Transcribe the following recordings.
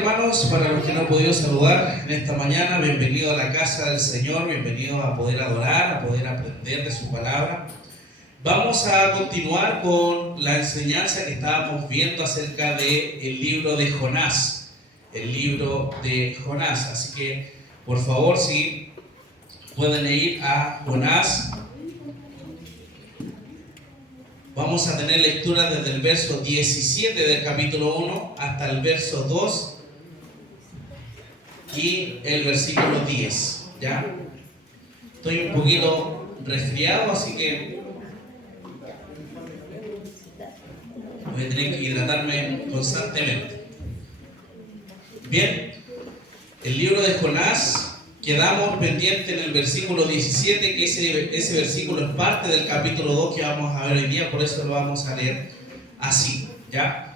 Hermanos, para los que no han podido saludar en esta mañana, bienvenido a la casa del Señor, bienvenido a poder adorar, a poder aprender de su palabra. Vamos a continuar con la enseñanza que estábamos viendo acerca del libro de Jonás, el libro de Jonás. Así que, por favor, si pueden ir a Jonás, vamos a tener lectura desde el verso 17 del capítulo 1 hasta el verso 2 y el versículo 10, ¿ya? Estoy un poquito resfriado, así que voy a tener que hidratarme constantemente. Bien, el libro de Jonás, quedamos pendientes en el versículo 17, que ese versículo es parte del capítulo 2 que vamos a ver hoy día, por eso lo vamos a leer así, ¿ya?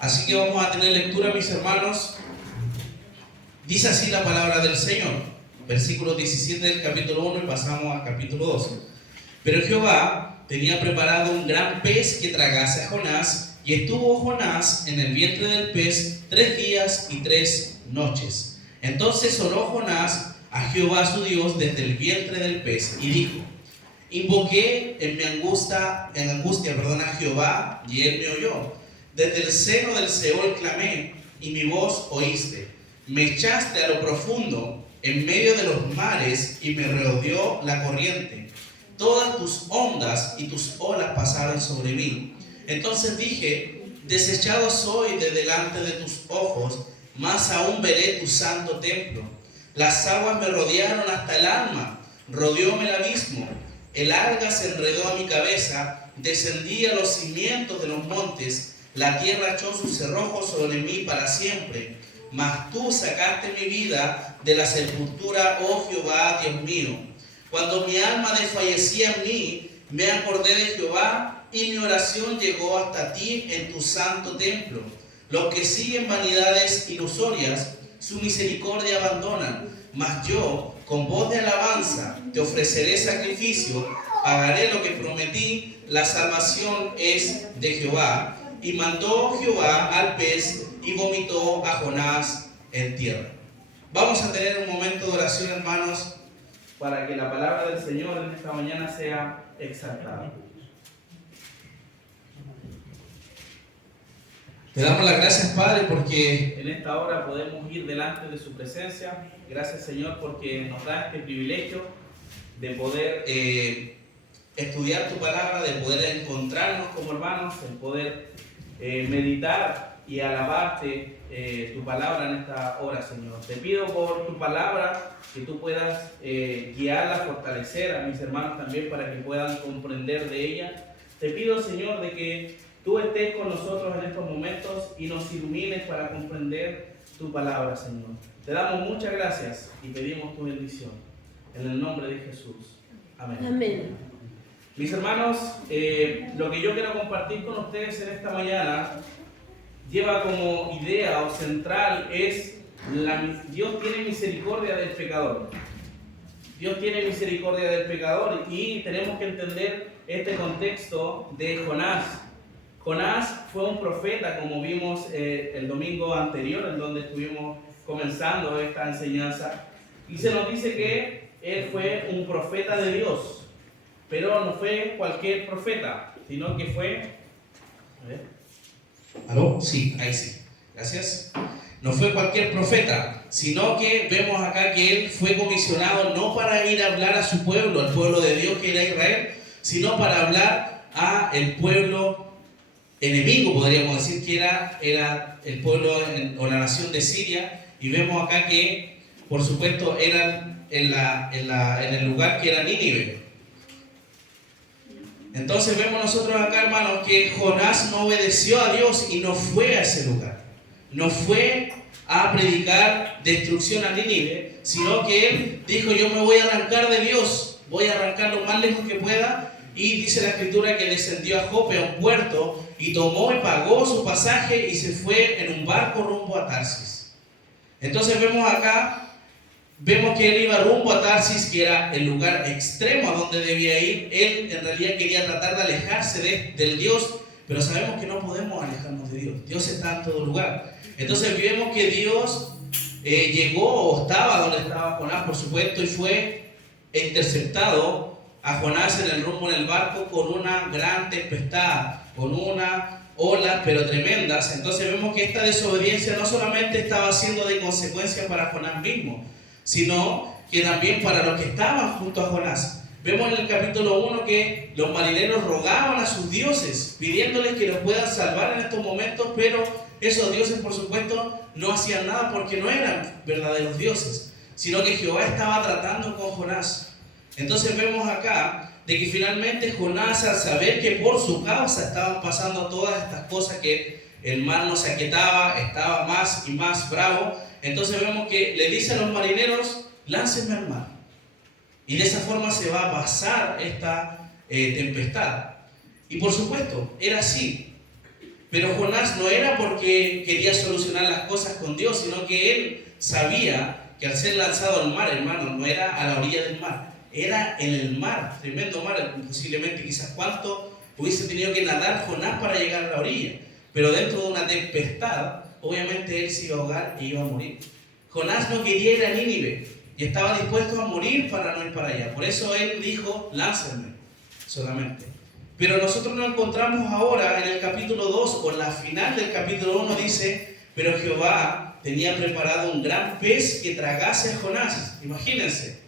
Así que vamos a tener lectura, mis hermanos. Dice así la palabra del Señor, versículo 17 del capítulo 1 y pasamos al capítulo 2. Pero Jehová tenía preparado un gran pez que tragase a Jonás, y estuvo Jonás en el vientre del pez 3 días y 3 noches. Entonces oró Jonás a Jehová su Dios desde el vientre del pez, y dijo: invoqué en angustia a Jehová, y él me oyó. Desde el seno del Seol clamé, y mi voz oíste. Me echaste a lo profundo, en medio de los mares, y me rodeó la corriente. Todas tus ondas y tus olas pasaron sobre mí. Entonces dije: desechado soy de delante de tus ojos, más aún veré tu santo templo. Las aguas me rodearon hasta el alma, rodeóme el abismo. El alga se enredó a mi cabeza, descendí a los cimientos de los montes. La tierra echó sus cerrojos sobre mí para siempre. Mas tú sacaste mi vida de la sepultura, oh Jehová, Dios mío. Cuando mi alma desfallecía en mí, me acordé de Jehová, y mi oración llegó hasta ti en tu santo templo. Los que siguen vanidades ilusorias, su misericordia abandonan. Mas yo, con voz de alabanza, te ofreceré sacrificio, pagaré lo que prometí. La salvación es de Jehová. Y mandó Jehová al pez, y vomitó a Jonás en tierra. Vamos a tener un momento de oración, hermanos, para que la palabra del Señor en esta mañana sea exaltada. Te damos las gracias, Padre, porque en esta hora podemos ir delante de su presencia. Gracias, Señor, porque nos da este privilegio de poder estudiar tu palabra, de poder encontrarnos como hermanos, de poder meditar y alabarte tu palabra en esta hora, Señor. Te pido por tu palabra que tú puedas guiarla, fortalecer a mis hermanos también para que puedan comprender de ella. Te pido, Señor, de que tú estés con nosotros en estos momentos y nos ilumines para comprender tu palabra, Señor. Te damos muchas gracias y pedimos tu bendición. En el nombre de Jesús. Amén. Amén. Mis hermanos, lo que yo quiero compartir con ustedes en esta mañana lleva como idea o central es Dios tiene misericordia del pecador. Dios tiene misericordia del pecador, y tenemos que entender este contexto de Jonás. Jonás fue un profeta, como vimos el domingo anterior, en donde estuvimos comenzando esta enseñanza, y se nos dice que él fue un profeta de Dios. Pero no fue cualquier profeta, sino que fue... A ver. ¿Aló? Sí, ahí sí. Gracias. No fue cualquier profeta, sino que vemos acá que él fue comisionado no para ir a hablar a su pueblo, al pueblo de Dios que era Israel, sino para hablar a el pueblo enemigo, podríamos decir que era el pueblo o la nación de Siria. Y vemos acá que, por supuesto, eran en el lugar que era Nínive. Entonces vemos nosotros acá, hermanos, que Jonás no obedeció a Dios y no fue a ese lugar. No fue a predicar destrucción a Nínive, sino que él dijo: yo me voy a arrancar de Dios, voy a arrancar lo más lejos que pueda. Y dice la Escritura que descendió a Jope, a un puerto, y tomó y pagó su pasaje y se fue en un barco rumbo a Tarsis. Entonces vemos que él iba rumbo a Tarsis, que era el lugar extremo a donde debía ir. Él en realidad quería tratar de alejarse del Dios, pero sabemos que no podemos alejarnos de Dios. Dios está en todo lugar. Entonces vemos que Dios llegó o estaba donde estaba Jonás, por supuesto, y fue interceptado a Jonás en el rumbo en el barco con una gran tempestad, con una olas pero tremendas. Entonces vemos que esta desobediencia no solamente estaba siendo de consecuencia para Jonás mismo, sino que también para los que estaban junto a Jonás. Vemos en el capítulo 1 que los marineros rogaban a sus dioses, pidiéndoles que los puedan salvar en estos momentos, pero esos dioses, por supuesto, no hacían nada porque no eran verdaderos dioses, sino que Jehová estaba tratando con Jonás. Entonces vemos acá de que finalmente Jonás, al saber que por su causa estaban pasando todas estas cosas, que el mar no se aquietaba, estaba más y más bravo, entonces vemos que le dice a los marineros: láncenme al mar. Y de esa forma se va a pasar esta tempestad. Y por supuesto, era así. Pero Jonás no era porque quería solucionar las cosas con Dios, sino que él sabía que al ser lanzado al mar, hermano, no era a la orilla del mar, era en el mar, tremendo mar, posiblemente quizás cuánto hubiese tenido que nadar Jonás para llegar a la orilla. Pero dentro de una tempestad, obviamente él se iba a ahogar y iba a morir. Jonás no quería ir a Nínive y estaba dispuesto a morir para no ir para allá. Por eso él dijo: láncenme solamente. Pero nosotros nos encontramos ahora en el capítulo 2, o en la final del capítulo 1 dice: pero Jehová tenía preparado un gran pez que tragase a Jonás. Imagínense.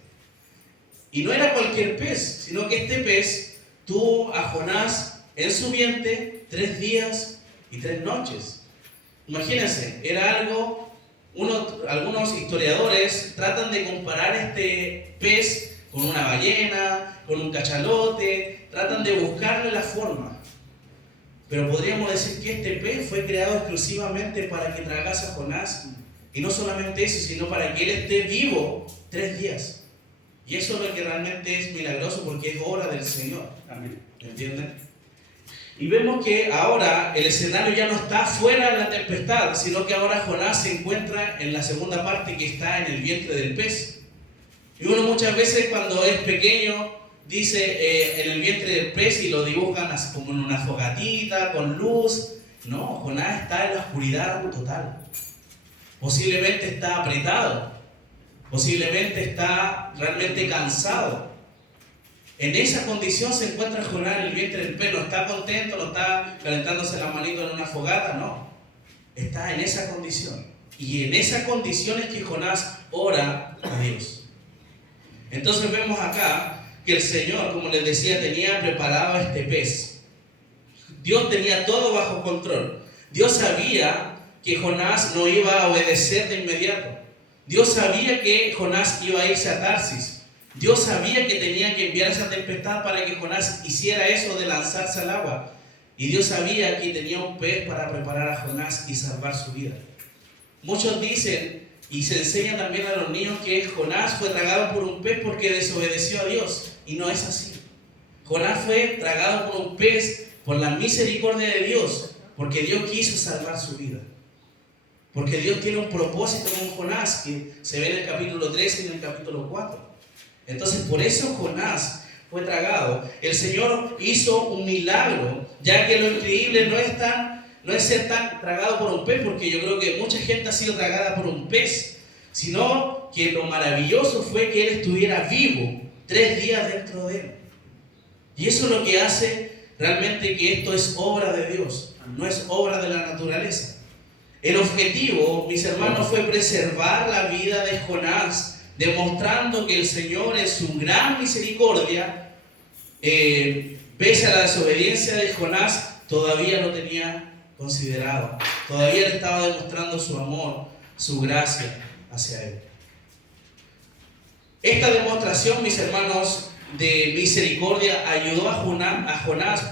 Y no era cualquier pez, sino que este pez tuvo a Jonás en su vientre 3 días y 3 noches. Imagínense, era algo, algunos historiadores tratan de comparar este pez con una ballena, con un cachalote, tratan de buscarle la forma. Pero podríamos decir que este pez fue creado exclusivamente para que tragase a Jonás. Y no solamente eso, sino para que él esté vivo 3 días. Y eso es lo que realmente es milagroso, porque es obra del Señor. Amén. ¿Entienden? Y vemos que ahora el escenario ya no está fuera de la tempestad, sino que ahora Jonás se encuentra en la segunda parte, que está en el vientre del pez. Y uno muchas veces cuando es pequeño dice en el vientre del pez y lo dibujan así como en una fogatita, con luz. No, Jonás está en la oscuridad total. Posiblemente está apretado. Posiblemente está realmente cansado. En esa condición se encuentra Jonás en el vientre del pez. No está contento, no está calentándose la manito en una fogata, no. Está en esa condición. Y en esa condición es que Jonás ora a Dios. Entonces vemos acá que el Señor, como les decía, tenía preparado este pez. Dios tenía todo bajo control. Dios sabía que Jonás no iba a obedecer de inmediato. Dios sabía que Jonás iba a irse a Tarsis. Dios sabía que tenía que enviar esa tempestad para que Jonás hiciera eso de lanzarse al agua. Y Dios sabía que tenía un pez para preparar a Jonás y salvar su vida. Muchos dicen, y se enseña también a los niños, que Jonás fue tragado por un pez porque desobedeció a Dios. Y no es así. Jonás fue tragado por un pez por la misericordia de Dios, porque Dios quiso salvar su vida. Porque Dios tiene un propósito con Jonás, que se ve en el capítulo 13 y en el capítulo 4. Entonces, por eso Jonás fue tragado. El Señor hizo un milagro, ya que lo increíble no es ser tan tragado por un pez, porque yo creo que mucha gente ha sido tragada por un pez, sino que lo maravilloso fue que Él estuviera vivo 3 días dentro de Él. Y eso es lo que hace realmente que esto es obra de Dios, no es obra de la naturaleza. El objetivo, mis hermanos, fue preservar la vida de Jonás, demostrando que el Señor en su gran misericordia, pese a la desobediencia de Jonás, todavía lo tenía considerado. Todavía le estaba demostrando su amor, su gracia hacia él. Esta demostración, mis hermanos, de misericordia ayudó a Jonás,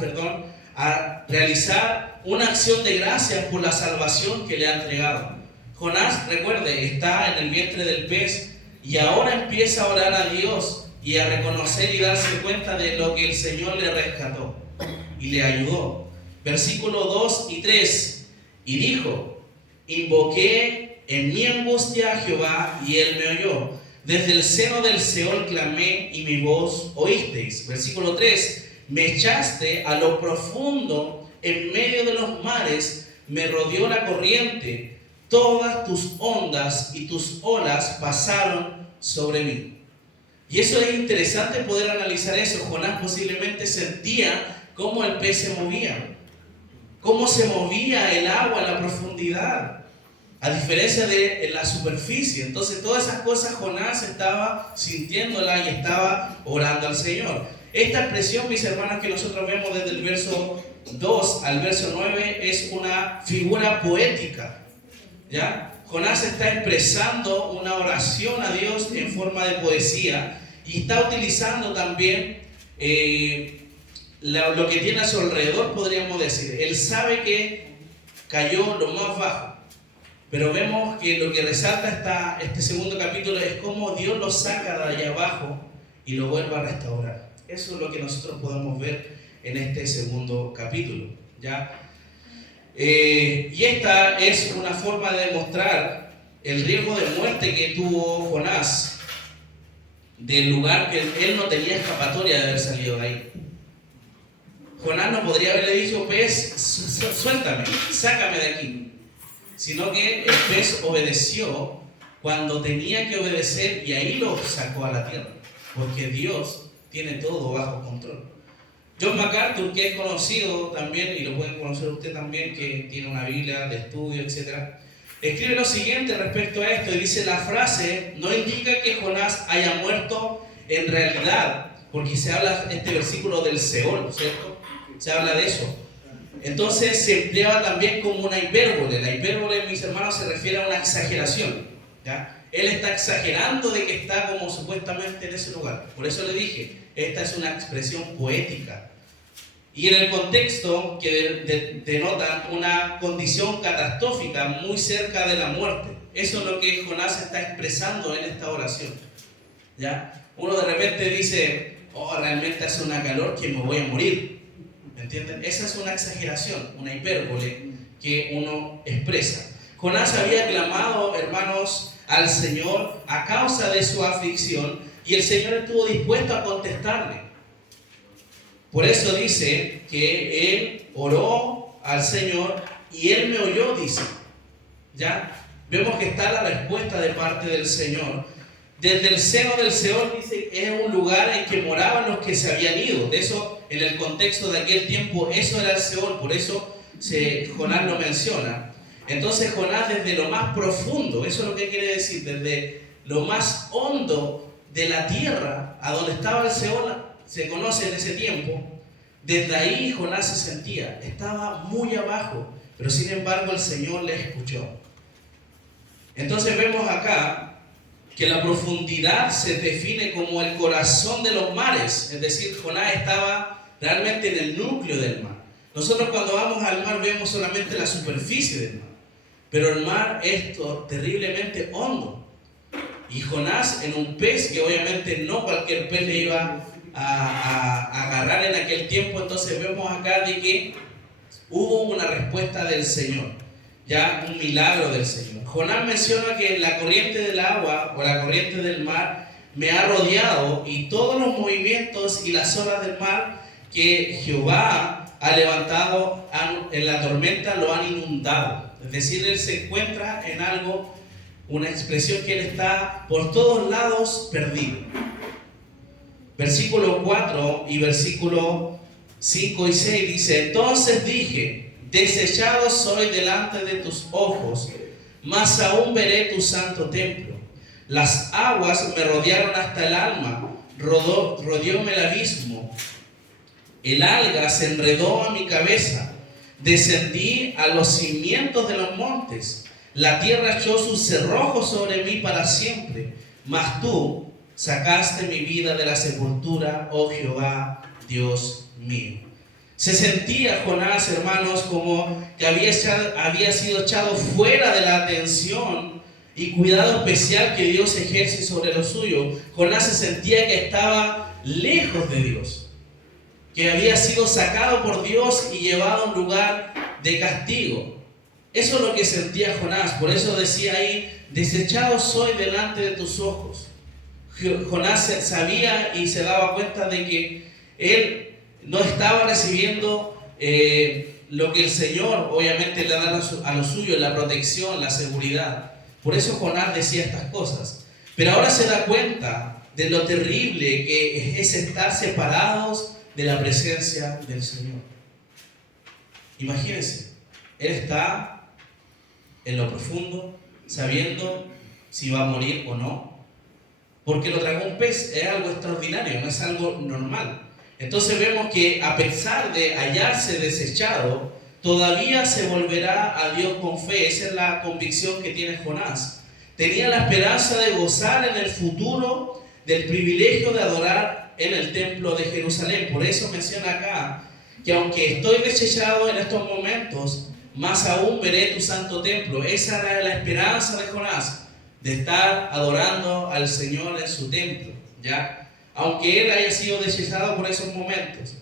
a realizar una acción de gracias por la salvación que le ha entregado. Jonás, recuerde, está en el vientre del pez y ahora empieza a orar a Dios y a reconocer y darse cuenta de lo que el Señor le rescató y le ayudó. Versículos 2 y 3. Y dijo: invoqué en mi angustia a Jehová y Él me oyó. Desde el seno del Seol clamé y mi voz oísteis. Versículo 3. Me echaste a lo profundo en medio de los mares, me rodeó la corriente. todas tus ondas y tus olas pasaron sobre mí. Y eso es interesante poder analizar eso. Jonás posiblemente sentía cómo el pez se movía, cómo se movía el agua en la profundidad, a diferencia de en la superficie. Entonces todas esas cosas Jonás estaba sintiéndolas y estaba orando al Señor. Esta expresión, mis hermanos, que nosotros vemos desde el verso 2 al verso 9 es una figura poética, ¿ya? Jonás está expresando una oración a Dios en forma de poesía y está utilizando también lo que tiene a su alrededor, podríamos decir. Él sabe que cayó lo más bajo, pero vemos que lo que resalta este segundo capítulo es cómo Dios lo saca de allá abajo y lo vuelve a restaurar. Eso es lo que nosotros podemos ver en este segundo capítulo, ¿ya? Y esta es una forma de demostrar el riesgo de muerte que tuvo Jonás del lugar que él no tenía escapatoria de haber salido de ahí. Jonás no podría haberle dicho: pez, suéltame, sácame de aquí, sino que el pez obedeció cuando tenía que obedecer y ahí lo sacó a la tierra, porque Dios tiene todo bajo control. John MacArthur, que es conocido también, y lo pueden conocer usted también, que tiene una Biblia de estudio, etc., escribe lo siguiente respecto a esto, y dice: la frase no indica que Jonás haya muerto en realidad, porque se habla en este versículo del Seol, ¿cierto? Se habla de eso. Entonces se empleaba también como una hipérbole. La hipérbole, mis hermanos, se refiere a una exageración, ¿ya? Él está exagerando de que está como supuestamente en ese lugar. Por eso le dije, esta es una expresión poética. Y en el contexto que denota una condición catastrófica muy cerca de la muerte. Eso es lo que Jonás está expresando en esta oración, ¿ya? Uno de repente dice: oh, realmente hace una calor que me voy a morir. ¿Me entienden? Esa es una exageración, una hipérbole que uno expresa. Jonás había clamado, hermanos, al Señor a causa de su aflicción y el Señor estuvo dispuesto a contestarle. Por eso dice que él oró al Señor y él me oyó, dice. ¿Ya? Vemos que está la respuesta de parte del Señor. Desde el seno del Seol, dice, es un lugar en que moraban los que se habían ido. De eso, en el contexto de aquel tiempo, eso era el Seol, por eso Jonás lo menciona. Entonces Jonás, desde lo más profundo, eso es lo que quiere decir, desde lo más hondo de la tierra, a donde estaba el Seol, se conoce en ese tiempo, desde ahí Jonás se sentía, estaba muy abajo, pero sin embargo el Señor le escuchó. Entonces vemos acá que la profundidad se define como el corazón de los mares, es decir, Jonás estaba realmente en el núcleo del mar. Nosotros cuando vamos al mar vemos solamente la superficie del mar, pero el mar es terriblemente hondo. Y Jonás en un pez, que obviamente no cualquier pez le iba a agarrar en aquel tiempo, entonces vemos acá de que hubo una respuesta del Señor, ya un milagro del Señor. Jonás menciona que la corriente del agua o la corriente del mar me ha rodeado y todos los movimientos y las olas del mar que Jehová ha levantado en la tormenta lo han inundado. Es decir, él se encuentra en algo, una expresión que él está por todos lados perdido. Versículo 4 y versículo 5 y 6 dice: entonces dije, desechado soy delante de tus ojos, mas aún veré tu santo templo. Las aguas me rodearon hasta el alma, rodeóme el abismo. El alga se enredó a mi cabeza, descendí a los cimientos de los montes. La tierra echó sus cerrojos sobre mí para siempre, mas tú sacaste mi vida de la sepultura, oh Jehová, Dios mío. Se sentía Jonás, hermanos, como que había sido echado fuera de la atención y cuidado especial que Dios ejerce sobre lo suyo. Jonás se sentía que estaba lejos de Dios, que había sido sacado por Dios y llevado a un lugar de castigo. Eso es lo que sentía Jonás. Por eso decía ahí: desechado soy delante de tus ojos. Jonás sabía y se daba cuenta de que él no estaba recibiendo lo que el Señor obviamente le da a lo suyo, la protección, la seguridad. Por eso Jonás decía estas cosas. Pero ahora se da cuenta de lo terrible que es estar separados de la presencia del Señor. Imagínense, él está en lo profundo, sabiendo si va a morir o no, porque lo tragó un pez. Es algo extraordinario, no es algo normal. Entonces vemos que a pesar de hallarse desechado, todavía se volverá a Dios con fe. Esa es la convicción que tiene Jonás. Tenía la esperanza de gozar en el futuro del privilegio de adorar en el templo de Jerusalén. Por eso menciona acá que aunque estoy desechado en estos momentos, más aún veré tu santo templo. Esa era la esperanza de Jonás, de estar adorando al Señor en su templo, ¿ya? Aunque él haya sido desechado por esos momentos.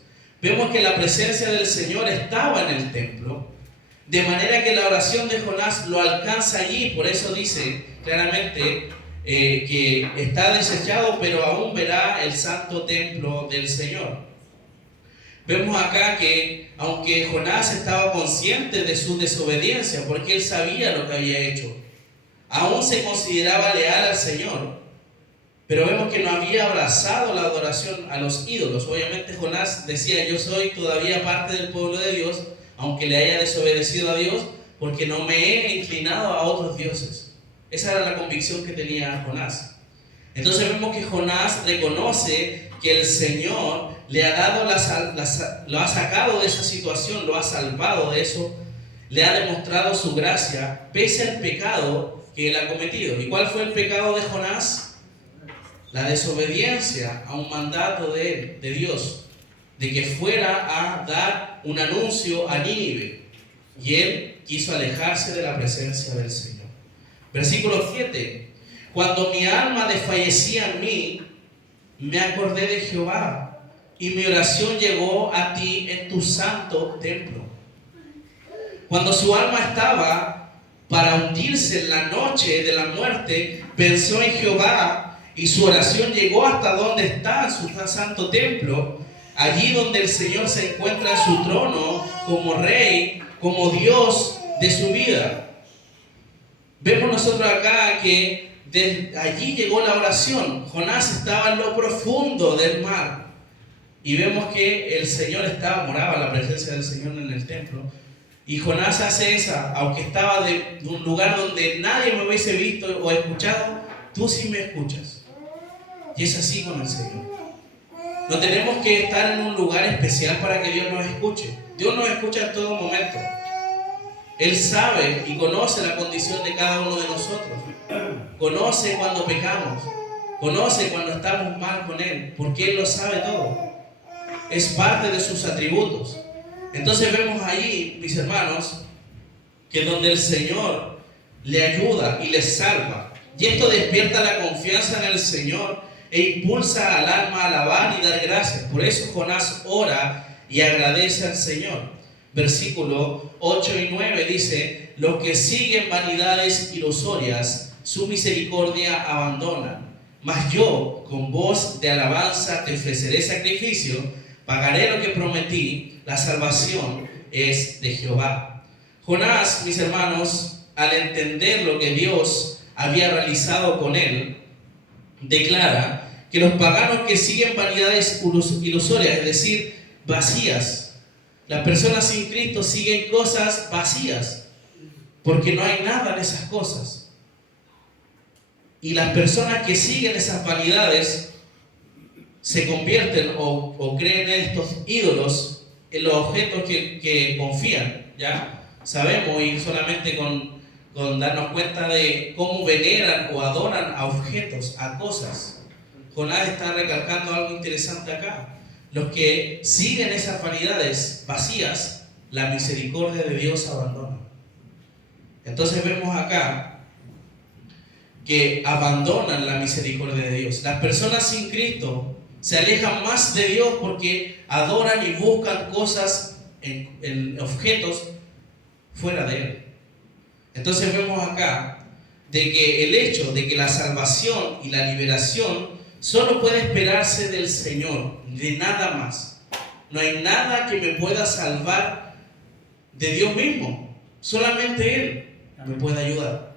Vemos que la presencia del Señor estaba en el templo, de manera que la oración de Jonás lo alcanza allí. Por eso dice claramente que está desechado, pero aún verá el santo templo del Señor. Vemos acá que aunque Jonás estaba consciente de su desobediencia, porque él sabía lo que había hecho, aún se consideraba leal al Señor, pero vemos que no había abrazado la adoración a los ídolos. Obviamente Jonás decía: yo soy todavía parte del pueblo de Dios, aunque le haya desobedecido a Dios, porque no me he inclinado a otros dioses. Esa era la convicción que tenía Jonás. Entonces vemos que Jonás reconoce que el Señor le ha dado lo ha sacado de esa situación, lo ha salvado de eso, le ha demostrado su gracia, pese al pecado que él ha cometido. ¿Y cuál fue el pecado de Jonás? La desobediencia a un mandato de Dios, de que fuera a dar un anuncio a Nínive, y él quiso alejarse de la presencia del Señor. Versículo 7. Cuando mi alma desfallecía en mí, me acordé de Jehová, y mi oración llegó a ti en tu santo templo. Cuando su alma estaba para hundirse en la noche de la muerte, pensó en Jehová, y su oración llegó hasta donde está en su santo templo, allí donde el Señor se encuentra en su trono como Rey, como Dios de su vida. Vemos nosotros acá que desde allí llegó la oración. Jonás estaba en lo profundo del mar, y vemos que el Señor moraba la presencia del Señor en el templo. Y Jonás hace esa, aunque estaba de un lugar donde nadie me hubiese visto o escuchado, tú sí me escuchas. Y es así con el Señor. No tenemos que estar en un lugar especial para que Dios nos escuche. Dios nos escucha en todo momento. Él sabe y conoce la condición de cada uno de nosotros. Conoce cuando pecamos. Conoce cuando estamos mal con Él, porque Él lo sabe todo. Es parte de sus atributos. Entonces vemos ahí, mis hermanos, que donde el Señor le ayuda y le salva, y esto despierta la confianza en el Señor e impulsa al alma a alabar y dar gracias. Por eso Jonás ora y agradece al Señor. Versículo 8 y 9 dice: los que siguen vanidades ilusorias, su misericordia abandonan. Mas yo, con voz de alabanza, te ofreceré sacrificio, pagaré lo que prometí, la salvación es de Jehová. Jonás, mis hermanos, al entender lo que Dios había realizado con él, declara que los paganos que siguen vanidades ilusorias, es decir, vacías, las personas sin Cristo siguen cosas vacías, porque no hay nada en esas cosas. Y las personas que siguen esas vanidades se convierten o creen en estos ídolos, en los objetos que confían, ¿ya? Sabemos, y solamente con darnos cuenta de cómo veneran o adoran a objetos, a cosas. Jonás está recalcando algo interesante acá. Los que siguen esas vanidades vacías, la misericordia de Dios abandona. Entonces vemos acá que abandonan la misericordia de Dios. Las personas sin Cristo se alejan más de Dios porque adoran y buscan cosas en objetos fuera de Él. Entonces vemos acá de que el hecho de que la salvación y la liberación solo puede esperarse del Señor, de nada más. No hay nada que me pueda salvar de Dios mismo. Solamente Él me puede ayudar.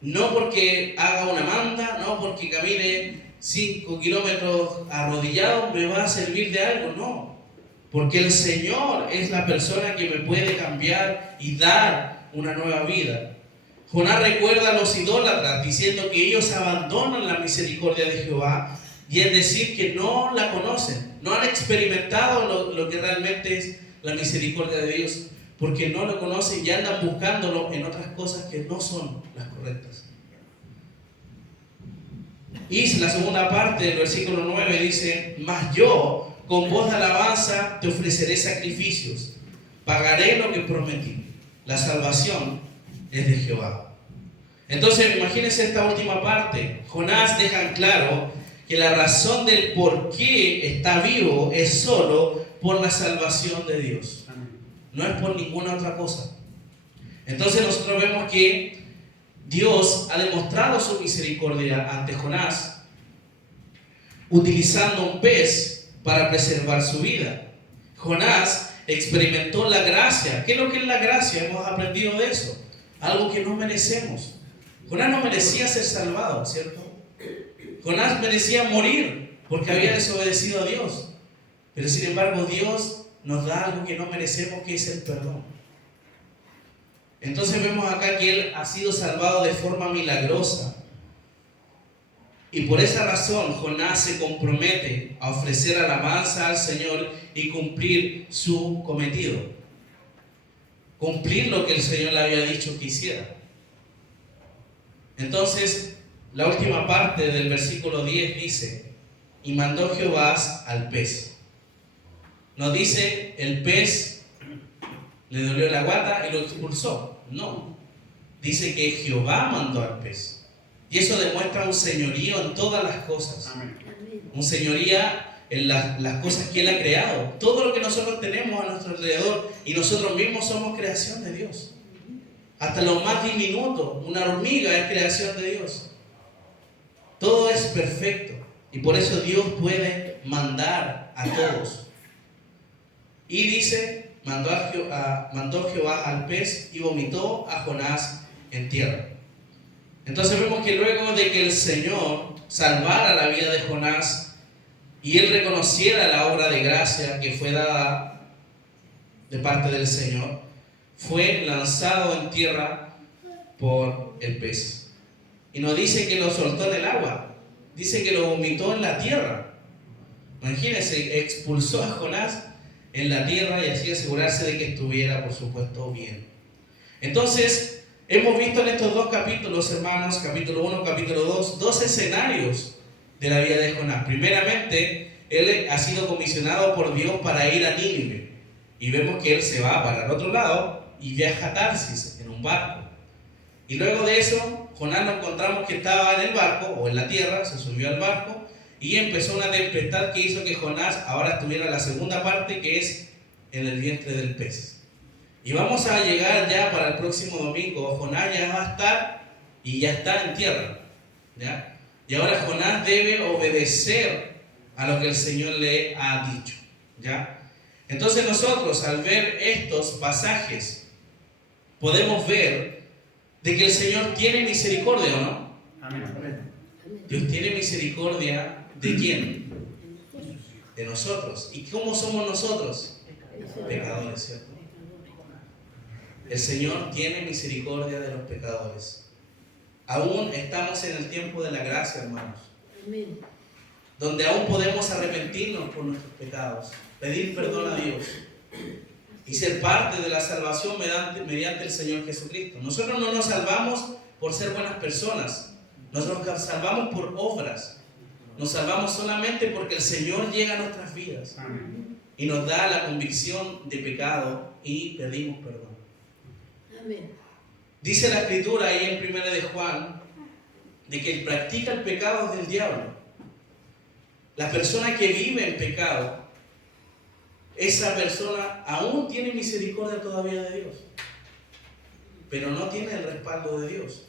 No porque haga una manda, no porque camine 5 kilómetros arrodillado me va a servir de algo, no. Porque el Señor es la persona que me puede cambiar y dar una nueva vida. Jonás recuerda a los idólatras diciendo que ellos abandonan la misericordia de Jehová, y es decir que no la conocen, no han experimentado lo que realmente es la misericordia de Dios, porque no lo conocen y andan buscándolo en otras cosas que no son las correctas. Y la segunda parte del versículo 9 dice: mas yo con voz de alabanza te ofreceré sacrificios, pagaré lo que prometí, la salvación es de Jehová. Entonces imagínense esta última parte. Jonás deja en claro que la razón del por qué está vivo es solo por la salvación de Dios, no es por ninguna otra cosa. Entonces nosotros vemos que Dios ha demostrado su misericordia ante Jonás utilizando un pez para preservar su vida. Jonás experimentó la gracia. ¿Qué es lo que es la gracia? Hemos aprendido de eso. Algo que no merecemos. Jonás no merecía ser salvado, ¿cierto? Jonás merecía morir porque había desobedecido a Dios. Pero sin embargo Dios nos da algo que no merecemos, que es el perdón. Entonces vemos acá que Él ha sido salvado de forma milagrosa. Y por esa razón Jonás se compromete a ofrecer alabanza al Señor y cumplir su cometido. Cumplir lo que el Señor le había dicho que hiciera. Entonces, la última parte del versículo 10 dice: y mandó Jehová al pez. No dice el pez le dolió la guata y lo expulsó. No. Dice que Jehová mandó al pez. Y eso demuestra un señorío en todas las cosas. Un señoría en las cosas que Él ha creado. Todo lo que nosotros tenemos a nuestro alrededor y nosotros mismos somos creación de Dios. Hasta lo más diminuto, una hormiga es creación de Dios. Todo es perfecto. Y por eso Dios puede mandar a todos. Y dice: mandó Jehová al pez y vomitó a Jonás en tierra. Entonces vemos que luego de que el Señor salvara la vida de Jonás y él reconociera la obra de gracia que fue dada de parte del Señor, fue lanzado en tierra por el pez. Y no dice que lo soltó en el agua, dice que lo vomitó en la tierra. Imagínense, expulsó a Jonás en la tierra y así asegurarse de que estuviera, por supuesto, bien. Entonces, hemos visto en estos dos capítulos, hermanos, capítulo 1, capítulo 2, dos escenarios de la vida de Jonás. Primeramente, él ha sido comisionado por Dios para ir a Nínive. Y vemos que él se va para el otro lado y viaja a Tarsis en un barco. Y luego de eso, Jonás nos encontramos que estaba en el barco o en la tierra, se subió al barco y empezó una tempestad que hizo que Jonás ahora estuviera en la segunda parte, que es en el vientre del pez. Y vamos a llegar ya para el próximo domingo. Jonás ya va a estar y ya está en tierra, ¿ya? Y ahora Jonás debe obedecer a lo que el Señor le ha dicho, ¿ya? Entonces nosotros, al ver estos pasajes, podemos ver de que el Señor tiene misericordia, ¿o no? Amén. Dios tiene misericordia ¿de quién? De nosotros. ¿Y cómo somos nosotros? Pecadores, ¿cierto? El Señor tiene misericordia de los pecadores. Aún estamos en el tiempo de la gracia, hermanos. Amén. Donde aún podemos arrepentirnos por nuestros pecados, pedir perdón a Dios y ser parte de la salvación mediante el Señor Jesucristo. Nosotros no nos salvamos por ser buenas personas, nos salvamos por obras. Nos salvamos solamente porque el Señor llega a nuestras vidas y nos da la convicción de pecado y pedimos perdón. Amén. Dice la Escritura ahí en 1 de Juan de que el que practica el pecado es del diablo. La persona que vive en pecado, esa persona aún tiene misericordia todavía de Dios, pero no tiene el respaldo de Dios.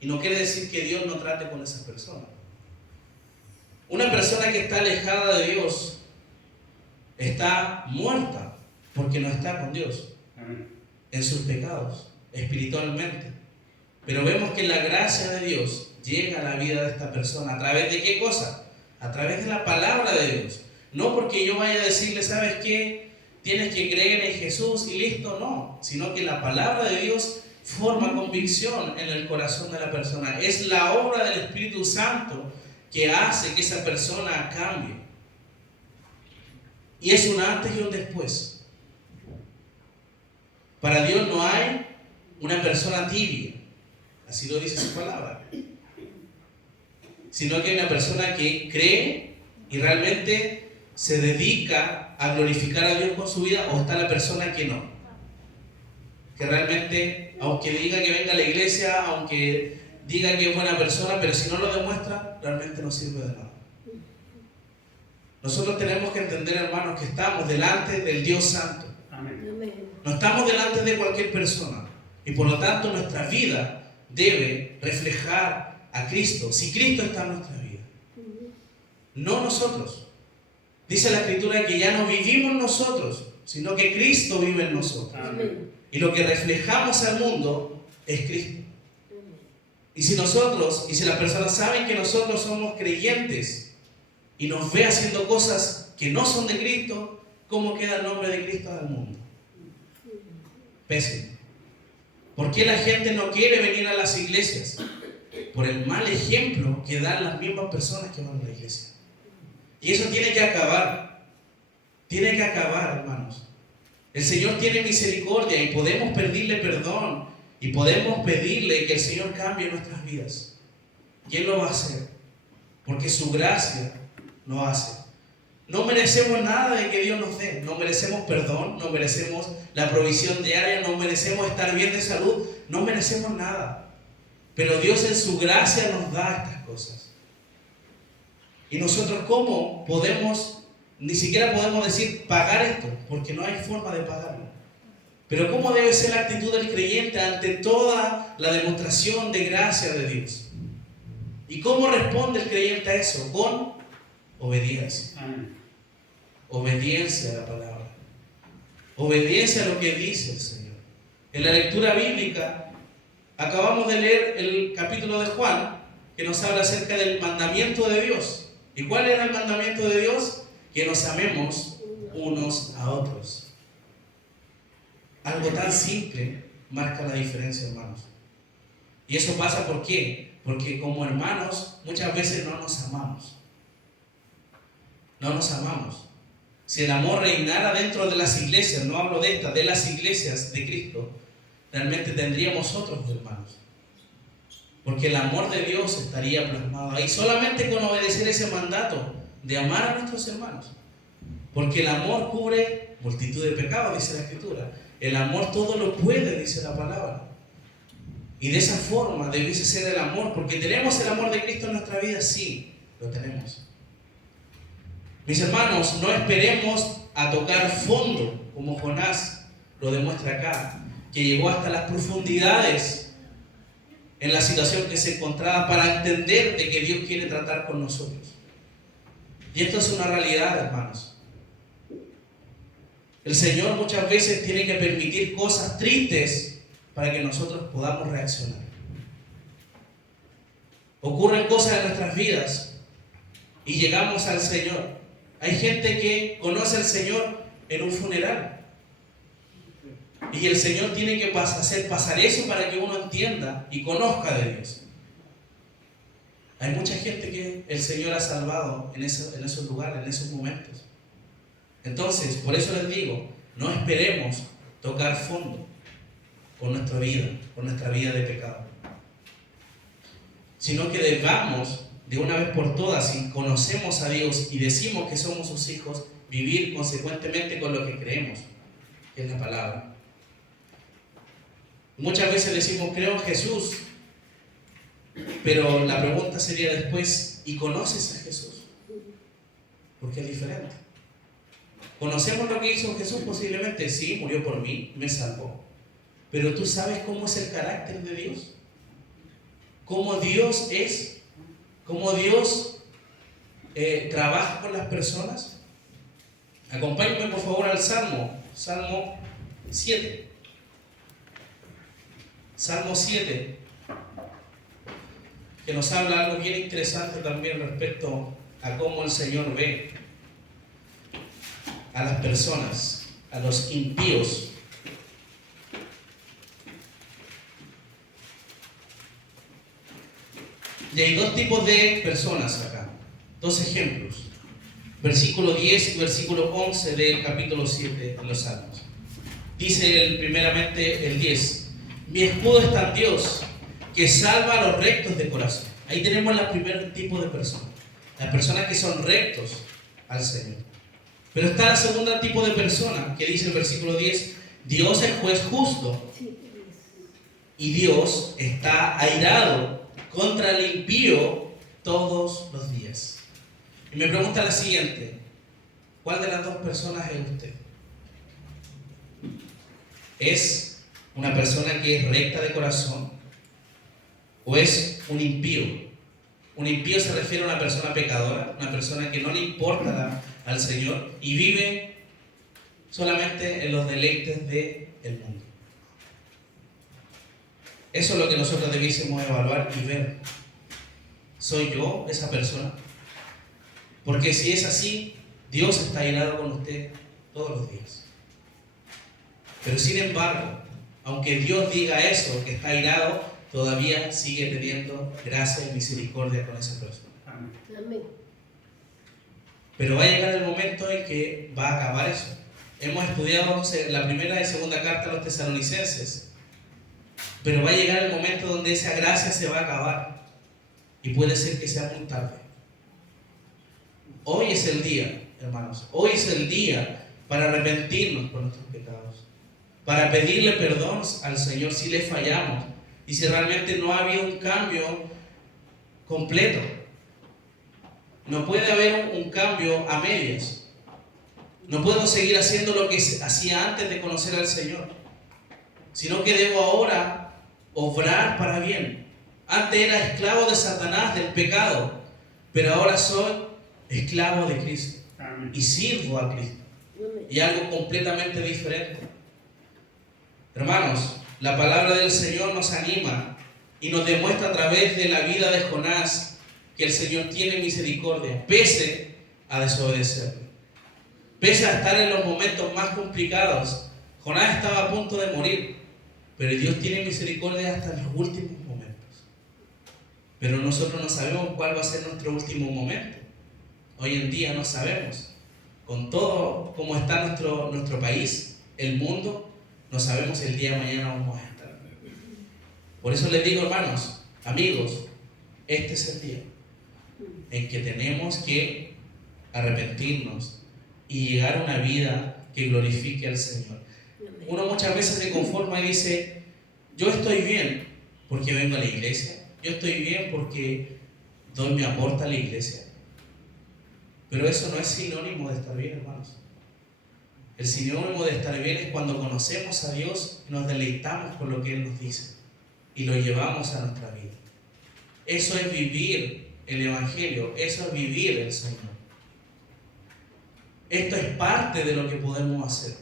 Y no quiere decir que Dios no trate con esa persona. Una persona que está alejada de Dios está muerta porque no está con Dios. en sus pecados, espiritualmente. Pero vemos que la gracia de Dios llega a la vida de esta persona. ¿A través de qué cosa? A través de la palabra de Dios. No porque yo vaya a decirle, ¿sabes qué? Tienes que creer en Jesús y listo, no. Sino que la palabra de Dios forma convicción en el corazón de la persona. Es la obra del Espíritu Santo que hace que esa persona cambie. Y es un antes y un después. Para Dios no hay una persona tibia, así lo dice su palabra, sino que hay una persona que cree y realmente se dedica a glorificar a Dios con su vida, o está la persona que no, que realmente, aunque diga que venga a la iglesia, aunque diga que es buena persona, pero si no lo demuestra, realmente no sirve de nada. Nosotros tenemos que entender, hermanos, que estamos delante del Dios Santo. Amén. No estamos delante de cualquier persona. Y por lo tanto nuestra vida debe reflejar a Cristo. Si Cristo está en nuestra vida, no nosotros. Dice la Escritura que ya no vivimos nosotros, sino que Cristo vive en nosotros. Amén. Y lo que reflejamos al mundo es Cristo. Y si las personas saben que nosotros somos creyentes y nos ve haciendo cosas que no son de Cristo, ¿cómo queda el nombre de Cristo al mundo? Pésimo. ¿Por qué la gente no quiere venir a las iglesias? Por el mal ejemplo que dan las mismas personas que van a la iglesia. Y eso tiene que acabar. Tiene que acabar, hermanos. El Señor tiene misericordia y podemos pedirle perdón y podemos pedirle que el Señor cambie nuestras vidas. ¿Y Él lo va a hacer? Porque su gracia lo hace. No merecemos nada de que Dios nos dé. No merecemos perdón, no merecemos la provisión diaria, no merecemos estar bien de salud, no merecemos nada. Pero Dios en su gracia nos da estas cosas. Y nosotros, ¿cómo podemos? Ni siquiera podemos decir pagar esto, porque no hay forma de pagarlo. Pero ¿cómo debe ser la actitud del creyente ante toda la demostración de gracia de Dios? ¿Y cómo responde el creyente a eso? Con obediencia. Obediencia a la palabra. Obediencia a lo que dice el Señor. En la lectura bíblica acabamos de leer el capítulo de Juan, que nos habla acerca del mandamiento de Dios. ¿Y cuál era el mandamiento de Dios? Que nos amemos unos a otros. Algo tan simple marca la diferencia, hermanos. Y eso pasa ¿por qué? Porque como hermanos muchas veces no nos amamos. No nos amamos. Si el amor reinara dentro de las iglesias, no hablo de estas, de las iglesias de Cristo, realmente tendríamos otros hermanos. Porque el amor de Dios estaría plasmado ahí, solamente con obedecer ese mandato de amar a nuestros hermanos. Porque el amor cubre multitud de pecados, dice la Escritura. El amor todo lo puede, dice la palabra. Y de esa forma debiese ser el amor, porque tenemos el amor de Cristo en nuestra vida, sí, lo tenemos. Mis hermanos, no esperemos a tocar fondo, como Jonás lo demuestra acá, que llegó hasta las profundidades en la situación que se encontraba para entender de que Dios quiere tratar con nosotros. Y esto es una realidad, hermanos. El Señor muchas veces tiene que permitir cosas tristes para que nosotros podamos reaccionar. Ocurren cosas en nuestras vidas y llegamos al Señor. Hay gente que conoce al Señor en un funeral. Y el Señor tiene que hacer pasar eso para que uno entienda y conozca de Dios. Hay mucha gente que el Señor ha salvado en esos lugares, en esos momentos. Entonces, por eso les digo, no esperemos tocar fondo con nuestra vida de pecado. Sino que debamos, de una vez por todas, si conocemos a Dios y decimos que somos sus hijos, vivir consecuentemente con lo que creemos, que es la palabra. Muchas veces decimos, creo en Jesús, pero la pregunta sería después, ¿y conoces a Jesús? Porque es diferente. ¿Conocemos lo que hizo Jesús? Posiblemente sí, murió por mí, me salvó. Pero ¿tú sabes cómo es el carácter de Dios? ¿Cómo Dios es? ¿Cómo Dios trabaja con las personas? Acompáñenme por favor al Salmo 7. Salmo 7, que nos habla algo bien interesante también respecto a cómo el Señor ve a las personas, a los impíos. Y hay dos tipos de personas acá, dos ejemplos. Versículo 10 y versículo 11 del capítulo 7 de los Salmos. Dice primeramente el 10: mi escudo está en Dios, que salva a los rectos de corazón. Ahí tenemos el primer tipo de personas, las personas que son rectos al Señor. Pero está el segundo tipo de persona, que dice el versículo 10: Dios es juez justo, y Dios está airado contra el impío todos los días. Y me pregunta la siguiente: ¿cuál de las dos personas es usted? ¿Es una persona que es recta de corazón o es un impío? Un impío se refiere a una persona pecadora, una persona que no le importa al Señor y vive solamente en los deleites del mundo. Eso es lo que nosotros debiésemos evaluar y ver. ¿Soy yo esa persona? Porque si es así, Dios está airado con usted todos los días. Pero sin embargo, aunque Dios diga eso, que está airado, todavía sigue teniendo gracia y misericordia con esa persona. Amén. Pero va a llegar el momento en que va a acabar eso. Hemos estudiado la primera y segunda carta a los tesalonicenses, pero va a llegar el momento donde esa gracia se va a acabar y puede ser que sea muy tarde. Hoy es el día, hermanos, hoy es el día para arrepentirnos por nuestros pecados, para pedirle perdón al Señor si le fallamos y si realmente no ha habido un cambio completo. No puede haber un cambio a medias. No puedo seguir haciendo lo que hacía antes de conocer al Señor, sino que debo ahora obrar para bien. Antes era esclavo de Satanás, del pecado, pero ahora soy esclavo de Cristo y sirvo a Cristo. Y algo completamente diferente. Hermanos, la palabra del Señor nos anima y nos demuestra a través de la vida de Jonás que el Señor tiene misericordia, pese a desobedecerle. Pese a estar en los momentos más complicados. Jonás estaba a punto de morir, pero Dios tiene misericordia hasta los últimos momentos. Pero nosotros no sabemos cuál va a ser nuestro último momento. Hoy en día no sabemos. Con todo como está nuestro país, el mundo, no sabemos el día de mañana vamos a estar. Por eso les digo, hermanos, amigos, este es el día en que tenemos que arrepentirnos y llegar a una vida que glorifique al Señor. Uno muchas veces se conforma y dice: yo estoy bien porque vengo a la iglesia, yo estoy bien porque doy mi aporte a la iglesia. Pero eso no es sinónimo de estar bien, hermanos. El sinónimo de estar bien es cuando conocemos a Dios y nos deleitamos con lo que Él nos dice y lo llevamos a nuestra vida. Eso es vivir el Evangelio, eso es vivir el Señor. Esto es parte de lo que podemos hacer.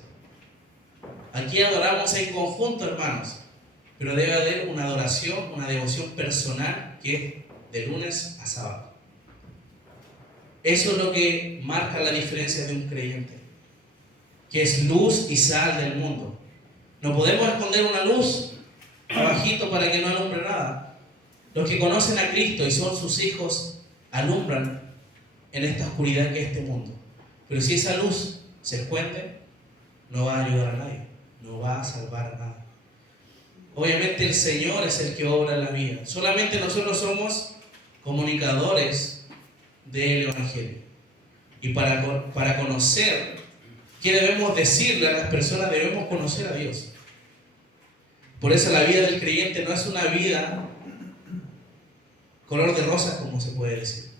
Aquí adoramos en conjunto, hermanos, pero debe haber una adoración, una devoción personal que es de lunes a sábado. Eso es lo que marca la diferencia de un creyente, que es luz y sal del mundo. No podemos esconder una luz abajito para que no alumbre nada. Los que conocen a Cristo y son sus hijos alumbran en esta oscuridad que es este mundo. Pero si esa luz se esconde, no va a ayudar a nadie, no va a salvar a nadie. Obviamente el Señor es el que obra en la vida. Solamente nosotros somos comunicadores del Evangelio. Y para conocer qué debemos decirle a las personas, debemos conocer a Dios. Por eso la vida del creyente no es una vida color de rosa, como se puede decir.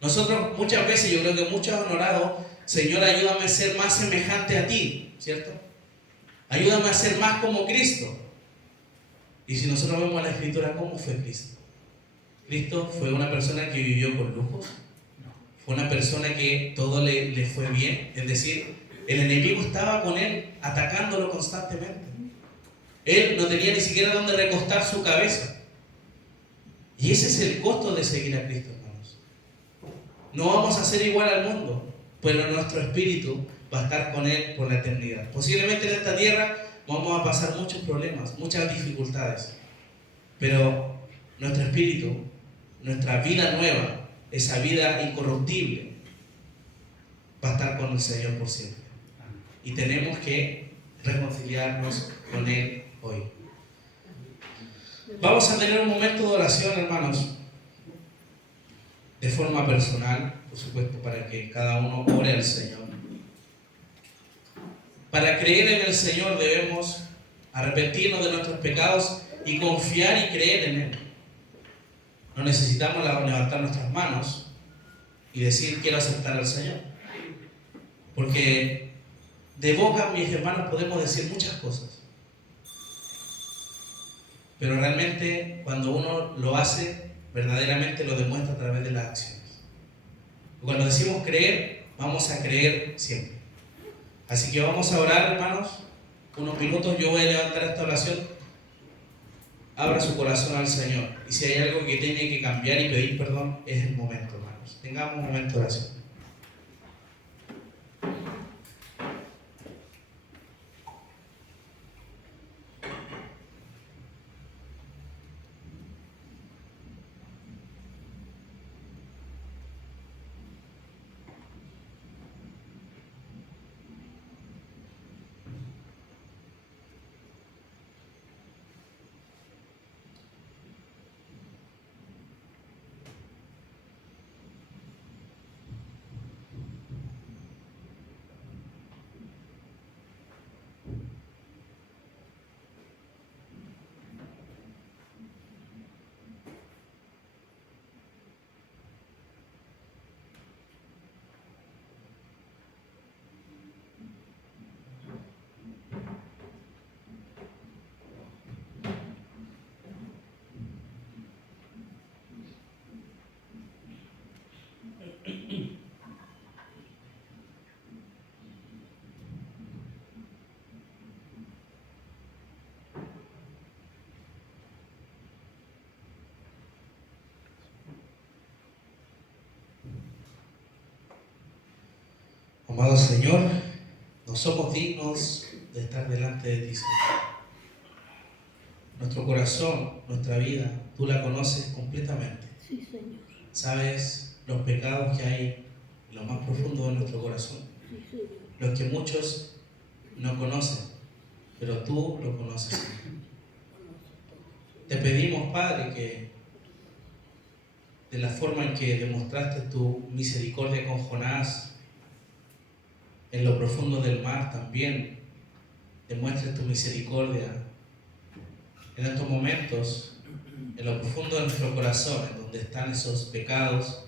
Nosotros muchas veces, yo creo que muchos han orado: Señor, ayúdame a ser más semejante a ti, ¿cierto? Ayúdame a ser más como Cristo. Y si nosotros vemos en la Escritura, ¿cómo fue Cristo? Cristo fue una persona que vivió con lujos, fue una persona que todo le fue bien, es decir, el enemigo estaba con él, atacándolo constantemente. Él no tenía ni siquiera dónde recostar su cabeza. Y ese es el costo de seguir a Cristo, hermanos. No vamos a ser igual al mundo, pero nuestro espíritu va a estar con Él por la eternidad. Posiblemente en esta tierra vamos a pasar muchos problemas, muchas dificultades, pero nuestro espíritu, nuestra vida nueva, esa vida incorruptible, va a estar con el Señor por siempre. Y tenemos que reconciliarnos con Él hoy. Vamos a tener un momento de oración, hermanos, de forma personal, por supuesto, para que cada uno ore al Señor. Para creer en el Señor debemos arrepentirnos de nuestros pecados y confiar y creer en Él. No necesitamos levantar nuestras manos y decir quiero aceptar al Señor. Porque de boca, mis hermanos, podemos decir muchas cosas. Pero realmente cuando uno lo hace, verdaderamente lo demuestra a través de las acciones. Cuando decimos creer, vamos a creer siempre. Así que vamos a orar, hermanos, unos minutos. Yo voy a levantar esta oración. Abra su corazón al Señor. Y si hay algo que tiene que cambiar y pedir perdón, es el momento, hermanos. Tengamos un momento de oración. Amado Señor, no somos dignos de estar delante de ti, Señor. Nuestro corazón, nuestra vida, tú la conoces completamente. Sí, Señor. Sabes los pecados que hay en lo más profundo de nuestro corazón. Sí, Señor. Los que muchos no conocen, pero tú lo conoces, Señor. Te pedimos, Padre, que de la forma en que demostraste tu misericordia con Jonás, en lo profundo del mar también demuestres tu misericordia en estos momentos, en lo profundo de nuestro corazón, en donde están esos pecados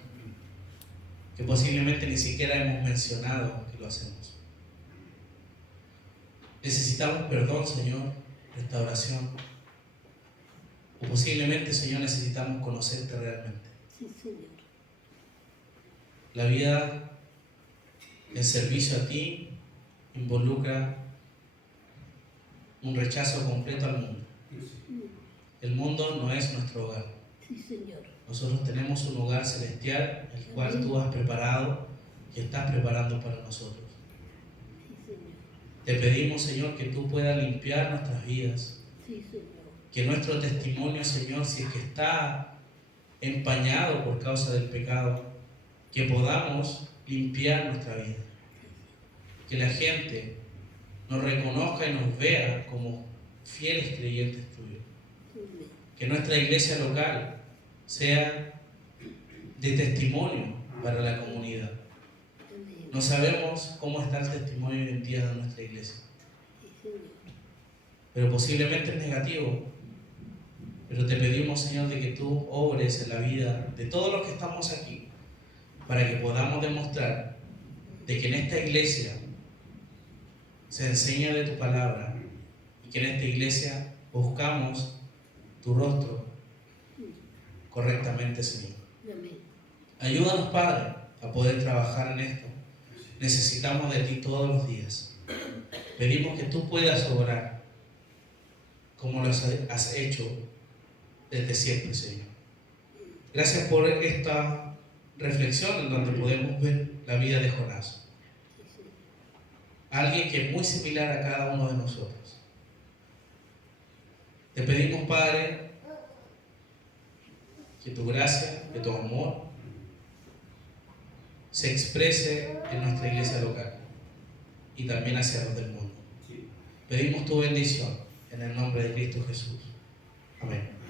que posiblemente ni siquiera hemos mencionado que lo hacemos. Necesitamos perdón, Señor, restauración, o posiblemente, Señor, necesitamos conocerte realmente. Sí, Señor. La vida en servicio a ti involucra un rechazo completo al mundo. El mundo no es nuestro hogar. Sí, Señor. Nosotros tenemos un hogar celestial, el cual tú has preparado y estás preparando para nosotros. Sí, Señor. Te pedimos, Señor, que tú puedas limpiar nuestras vidas. Sí, Señor. Que nuestro testimonio, Señor, si es que está empañado por causa del pecado, que podamos limpiar nuestra vida. Que la gente nos reconozca y nos vea como fieles creyentes tuyos. Que nuestra iglesia local sea de testimonio para la comunidad. No sabemos cómo está el testimonio hoy en día de nuestra iglesia, pero posiblemente es negativo. Pero te pedimos, Señor, de que tú obres en la vida de todos los que estamos aquí, para que podamos demostrar de que en esta iglesia se enseña de tu palabra y que en esta iglesia buscamos tu rostro correctamente, Señor. Ayúdanos, Padre, a poder trabajar en esto. Necesitamos de ti todos los días. Pedimos que tú puedas obrar como lo has hecho desde siempre, Señor. Gracias por esta reflexión en donde podemos ver la vida de Jonás. Alguien que es muy similar a cada uno de nosotros. Te pedimos, Padre, que tu gracia, que tu amor se exprese en nuestra iglesia local y también hacia los del mundo. Pedimos tu bendición en el nombre de Cristo Jesús. Amén.